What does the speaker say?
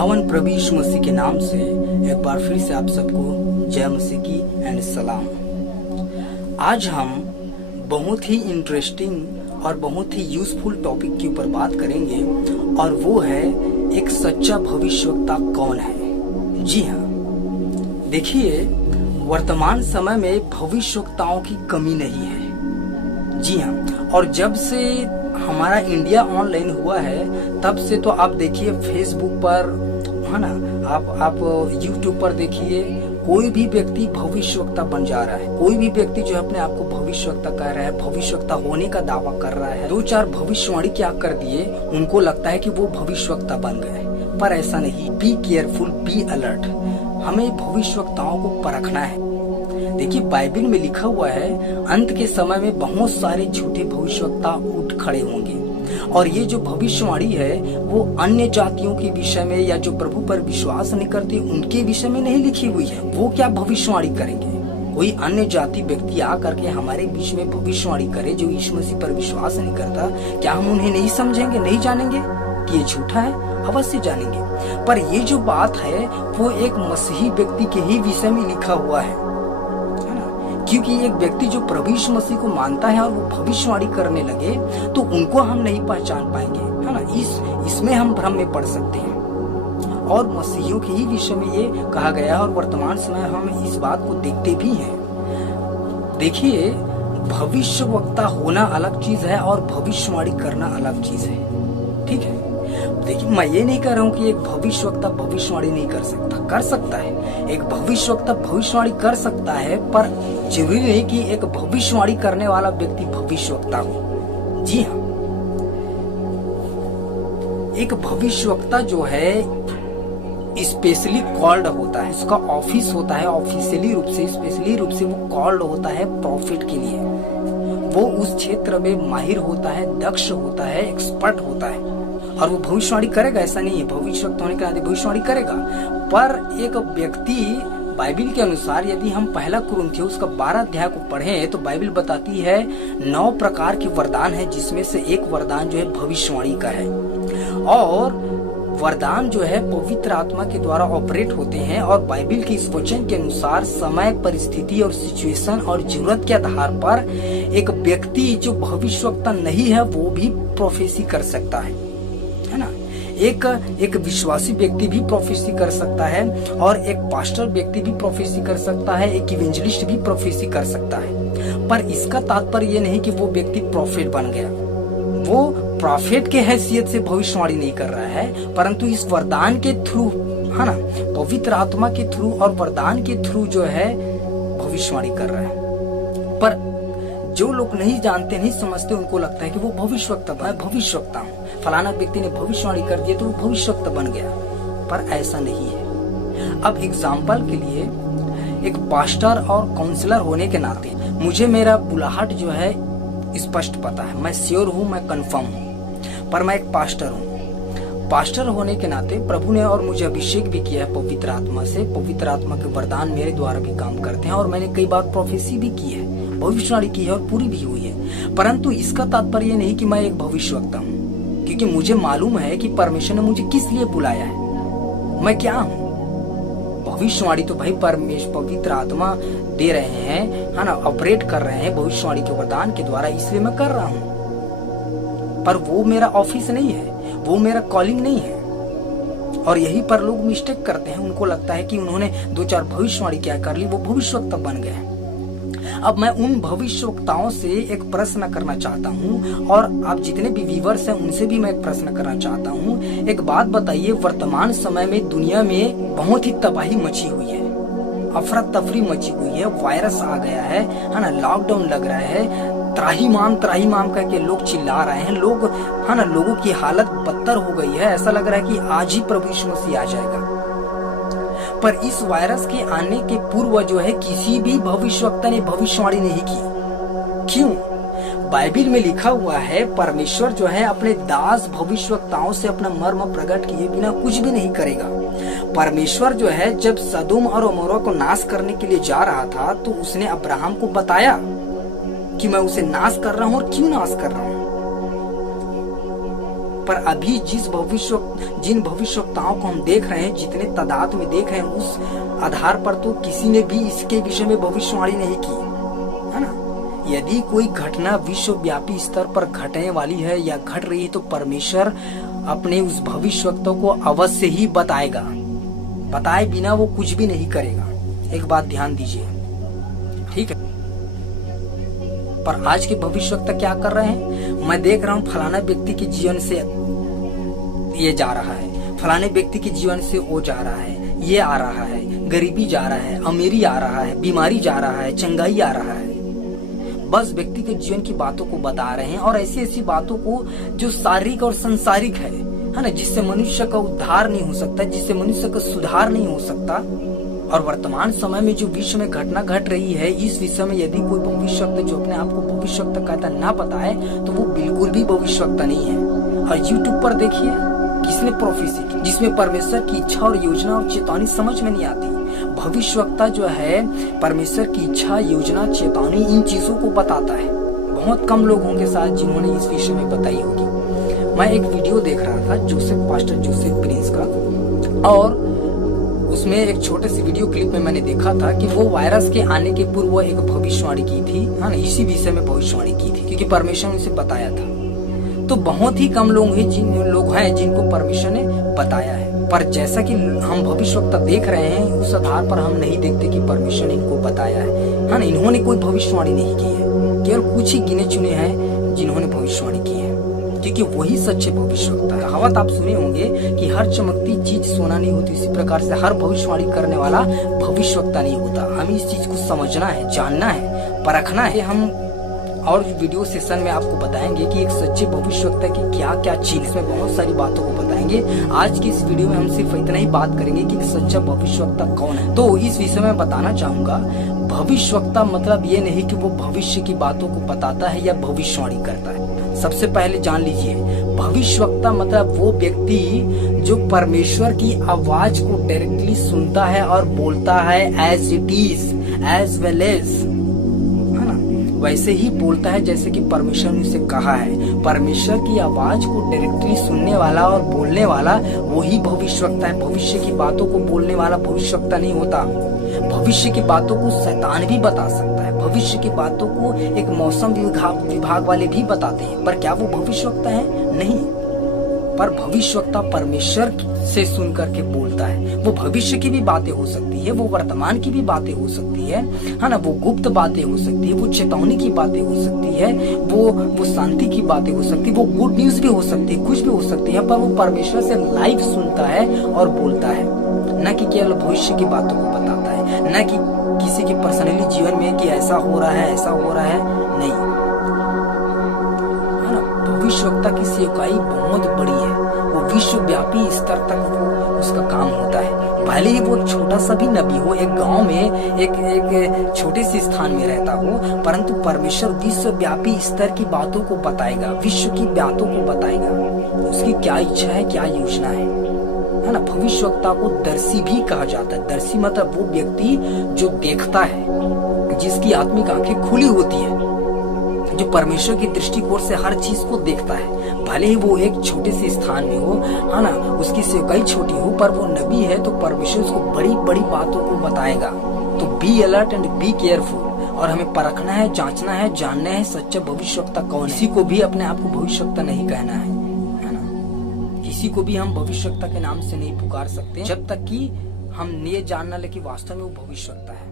खुदावन प्रभु यीशु मसीह के नाम से एक बार फिर से आप सबको जय मसीह की एंड सलाम। आज हम बहुत ही इंटरेस्टिंग और बहुत ही यूजफुल टॉपिक के ऊपर बात करेंगे और वो है एक सच्चा भविष्यवक्ता कौन है। जी हाँ, देखिए वर्तमान समय में भविष्यवक्ताओं की कमी नहीं है। जी हाँ, और जब से हमारा इंडिया ऑनलाइन हुआ है तब से तो आप देखिए फेसबुक पर है ना, आप यूट्यूब पर देखिए, कोई भी व्यक्ति भविष्यवक्ता बन जा रहा है। कोई भी व्यक्ति जो अपने आप को भविष्यवक्ता कह रहा है, भविष्यवक्ता होने का दावा कर रहा है, दो चार भविष्यवाणी क्या कर दिए उनको लगता है कि वो भविष्यवक्ता बन गए, पर ऐसा नहीं। Be careful, be alert. हमें भविष्यवक्ताओं को परखना है। देखिए बाइबल में लिखा हुआ है अंत के समय में बहुत सारे झूठे भविष्यवक्ता उठ खड़े होंगे, और ये जो भविष्यवाणी है वो अन्य जातियों के विषय में या जो प्रभु पर विश्वास नहीं करते उनके विषय में नहीं लिखी हुई है। वो क्या भविष्यवाणी करेंगे? कोई अन्य जाति व्यक्ति आ करके हमारे बीच में भविष्यवाणी करे जो यीशु मसीह पर विश्वास नहीं करता, क्या हम उन्हें नहीं समझेंगे, नहीं जानेंगे कि ये झूठा है? अवश्य जानेंगे। पर ये जो बात है वो एक मसीही व्यक्ति के ही विषय में लिखा हुआ है, क्योंकि एक व्यक्ति जो प्रभु यीशु मसीह को मानता है और वो भविष्यवाणी करने लगे तो उनको हम नहीं पहचान पाएंगे, है ना। इसमें हम भ्रम में पड़ सकते हैं, और मसीहियों के ही विषय में ये कहा गया है और वर्तमान समय हम इस बात को देखते भी हैं। देखिए भविष्यवक्ता होना अलग चीज है और भविष्यवाणी करना अलग चीज है, ठीक है। देखिए मैं ये नहीं कह रहा हूँ कि एक भविष्यवक्ता भविष्यवाणी नहीं कर सकता, कर सकता है। एक भविष्यवक्ता भविष्यवाणी कर सकता है, पर जरूरी नहीं कि एक भविष्यवाणी करने वाला व्यक्ति भविष्यवक्ता हो। जी हाँ, एक भविष्यवक्ता जो है स्पेशली कॉल्ड होता है, उसका ऑफिस होता है, ऑफिशियली रूप से स्पेशली रूप से वो कॉल्ड होता है प्रॉफिट के लिए। वो उस क्षेत्र में माहिर होता है, दक्ष होता है, एक्सपर्ट होता है, और वो भविष्यवाणी करेगा। ऐसा नहीं है भविष्यवक्ता होने के नाते भविष्यवाणी करेगा, पर एक व्यक्ति बाइबल के अनुसार यदि हम पहला कुरिन्थियों उसका 12 अध्याय को पढ़ें तो बाइबल बताती है 9 प्रकार के वरदान है, जिसमें से एक वरदान जो है भविष्यवाणी का है। और वरदान जो है पवित्र आत्मा के द्वारा ऑपरेट होते हैं, और बाइबल के इस वचन के अनुसार समय, परिस्थिति और सिचुएशन और जरूरत के आधार पर एक व्यक्ति जो भविष्यवक्ता नहीं है वो भी प्रोफेसी कर सकता है ना। एक विश्वासी व्यक्ति भी प्रोफेसी कर सकता है, और एक पास्टर व्यक्ति भी प्रोफेसी कर सकता है, एक इवेंजलिस्ट भी प्रोफेसी कर सकता है। पर इसका तात्पर्य ये नहीं कि वो व्यक्ति प्रॉफिट बन गया। वो प्रॉफिट के हैसियत से भविष्यवाणी नहीं कर रहा है, परंतु इस वरदान के थ्रू, है ना, पवित्र आत्मा के थ्रू और वरदान के थ्रू जो है भविष्यवाणी कर रहा है। पर जो लोग नहीं जानते, नहीं समझते, उनको लगता है कि वो भविष्यवक्ता हूँ, फलाना व्यक्ति ने भविष्यवाणी कर दिया तो वो भविष्यवक्ता बन गया, पर ऐसा नहीं है। अब एग्जाम्पल के लिए एक पास्टर और काउंसलर होने के नाते मुझे मेरा बुलाहट जो है स्पष्ट पता है, मैं श्योर हूँ, मैं कंफर्म हूँ, पर मैं एक पास्टर हूँ। पास्टर होने के नाते प्रभु ने और मुझे अभिषेक भी किया है पवित्र आत्मा से। पवित्र आत्मा के वरदान मेरे द्वारा भी काम करते हैं, और मैंने कई बार प्रोफेसी भी की है, भविष्यवाणी की है और पूरी भी हुई है। परंतु इसका तात्पर्य नहीं कि मैं एक भविष्यवक्ता हूँ, क्योंकि मुझे मालूम है कि परमेश्वर ने मुझे किस लिए बुलाया है, मैं क्या हूँ। भविष्यवाणी तो भाई परमेश्वर पवित्र आत्मा दे रहे हैं, है ना, ऑपरेट कर रहे हैं भविष्यवाणी के वरदान के द्वारा, इसलिए मैं कर रहा हूँ। पर वो मेरा ऑफिस नहीं है, वो मेरा कॉलिंग नहीं है। और यही पर लोग मिस्टेक करते हैं, उनको लगता है कि उन्होंने 2-4 भविष्यवाणी क्या कर ली, वो भविष्यवक्ता बन गए। अब मैं उन भविष्यवक्ताओं से एक प्रश्न करना चाहता हूँ, और आप जितने भी व्यूअर्स हैं उनसे भी मैं एक प्रश्न करना चाहता हूँ। एक बात बताइए, वर्तमान समय में दुनिया में बहुत ही तबाही मची हुई है, अफरा तफरी मची हुई है, वायरस आ गया है ना, लॉकडाउन लग रहा है, त्राहिमाम करके लोग चिल्ला रहे हैं, लोग, है ना, लोगों की हालत बदतर हो गई है। ऐसा लग रहा है कि आज ही प्रभु यीशु मसीह आ जाएगा। पर इस वायरस के आने के पूर्व जो है किसी भी भविष्यवक्ता ने भविष्यवाणी नहीं की। क्यों? बाइबल में लिखा हुआ है परमेश्वर जो है अपने दास भविष्यवक्ताओं से अपना मर्म प्रकट किए बिना कुछ भी नहीं करेगा। परमेश्वर जो है जब सदोम और अमोरा को नाश करने के लिए जा रहा था तो उसने अब्राहम को बताया कि मैं उसे नाश कर रहा हूं और क्यों नाश कर रहा हूं। पर अभी जिन भविष्यवक्ताओं को हम देख रहे हैं, जितने तादाद में देख रहे हैं, उस आधार पर तो किसी ने भी इसके विषय में भविष्यवाणी नहीं की है ना। यदि कोई घटना विश्वव्यापी स्तर पर घटने वाली है या घट रही है तो परमेश्वर अपने उस भविष्यवक्ता को अवश्य ही बताएगा। बताए बिना वो कुछ भी नहीं करेगा। एक बात ध्यान दीजिए, ठीक है। पर आज के भविष्यवक्ता क्या कर रहे हैं? मैं देख रहा हूँ फलाना व्यक्ति के जीवन से ये जा रहा है, फलाने व्यक्ति के जीवन से वो जा रहा है, ये आ रहा है, गरीबी जा रहा है, अमीरी आ रहा है, बीमारी जा रहा है, चंगाई आ रहा है। बस व्यक्ति के जीवन की बातों को बता रहे हैं और ऐसी ऐसी बातों को जो शारीरिक और संसारिक है ना, जिससे मनुष्य का उद्धार नहीं हो सकता, जिससे मनुष्य का सुधार नहीं हो सकता। और वर्तमान समय में जो विश्व में घटना घट रही है, इस विषय में यदि कोई भविष्यवक्ता जो अपने आप को भविष्यवक्ता कहता ना बताए तो वो बिल्कुल भी भविष्यवक्ता नहीं है। और यूट्यूब पर देखिए किसने प्रोफेसी की, जिसमें परमेश्वर की इच्छा और योजना और चेतावनी समझ में नहीं आती। भविष्यवक्ता जो है परमेश्वर की इच्छा, योजना, चेतावनी इन चीजों को बताता है। बहुत कम लोग होंगे शायद जिन्होंने इस विषय में बताई होगी। मैं एक वीडियो देख रहा था पास्टर जोसेफ प्रिंस का, और उसमें एक छोटे से वीडियो क्लिप में मैंने देखा था कि वो वायरस के आने के पूर्व वो एक भविष्यवाणी की थी, हाँ ना, इसी विषय में भविष्यवाणी की थी, क्योंकि परमेश्वर ने उसे बताया था। तो बहुत ही कम लोग हैं जिनको परमेश्वर ने बताया है। पर जैसा कि हम भविष्यवक्ता देख रहे हैं, उस आधार पर हम नहीं देखते कि परमेश्वर ने इनको बताया है, हाँ ना, इन्होंने कोई भविष्यवाणी नहीं की है। केवल कुछ ही गिने चुने हैं जिन्होंने भविष्यवाणी की है, क्योंकि वही सच्चे भविष्यवक्ता है। कहावत आप सुने होंगे कि हर चमकती चीज सोना नहीं होती, इसी प्रकार से हर भविष्यवाणी करने वाला भविष्यवक्ता नहीं होता। हमें इस चीज को समझना है, जानना है, परखना है। हम और वीडियो सेशन में आपको बताएंगे कि एक सच्चे भविष्यवक्ता की क्या क्या चीज, इसमें बहुत सारी बातों को बताएंगे। आज की इस वीडियो में हम सिर्फ इतना ही बात करेंगे कि सच्चा भविष्यवक्ता कौन है। तो इस विषय में बताना चाहूंगा, भविष्यवक्ता मतलब ये नहीं कि वो भविष्य की बातों को बताता है या भविष्यवाणी करता है। सबसे पहले जान लीजिए, भविष्यवक्ता मतलब वो व्यक्ति जो परमेश्वर की आवाज को डायरेक्टली सुनता है और बोलता है as it is, as well as, वैसे ही बोलता है जैसे कि परमेश्वर ने उसे कहा है। परमेश्वर की आवाज को डायरेक्टली सुनने वाला और बोलने वाला वही भविष्यवक्ता है। भविष्य की बातों को बोलने वाला भविष्यवक्ता नहीं होता। भविष्य की बातों को शैतान भी बता सकता है, भविष्य की बातों को एक मौसम विभाग वाले भी बताते हैं, पर क्या वो भविष्यवक्ता है? नहीं। पर भविष्यवक्ता परमेश्वर से सुन करके बोलता है। वो भविष्य की भी बातें हो सकती है, वो वर्तमान की भी बातें हो सकती है ना, वो गुप्त बातें हो सकती है, वो चेतावनी की बातें हो सकती है, वो शांति की बातें हो सकती है, वो गुड न्यूज भी हो सकती है, कुछ भी हो सकती है। पर वो परमेश्वर से लाइव सुनता है और बोलता है, न कि केवल भविष्य की बातों को बताता है, न कि किसी के पर्सनली जीवन में कि ऐसा हो रहा है, ऐसा हो रहा है, नहीं। भविष्यवक्ता की सेवकाई बहुत बड़ी है, वो विश्वव्यापी स्तर तक वो उसका काम होता है। भले ही वो छोटा सा भी नबी हो, एक गांव में एक छोटे से स्थान में रहता हो, परंतु परमेश्वर विश्वव्यापी स्तर की बातों को बताएगा, विश्व की बातों को बताएगा। उसकी क्या इच्छा है, क्या योजना है ना। भविष्यवक्ता को दर्शी भी कहा जाता है। दर्शी मतलब वो व्यक्ति जो देखता है, जिसकी आत्मिक आंखें खुली होती है, जो परमेश्वर की दृष्टिकोण से हर चीज को देखता है। भले ही वो एक छोटे से स्थान में हो, है ना, उसकी सेवकाई छोटी हो, पर वो नबी है तो परमेश्वर उसको बड़ी बड़ी बातों को बताएगा। तो be alert and be careful. और हमें परखना है, जांचना है, जानना है सच्चा भविष्यवक्ता कौन है। किसी को भी अपने आप को भविष्यवक्ता नहीं कहना है ना। किसी को भी हम भविष्यवक्ता के नाम से नहीं पुकार सकते जब तक कि हम ये जानना ले कि वास्तव में वो भविष्यवक्ता है।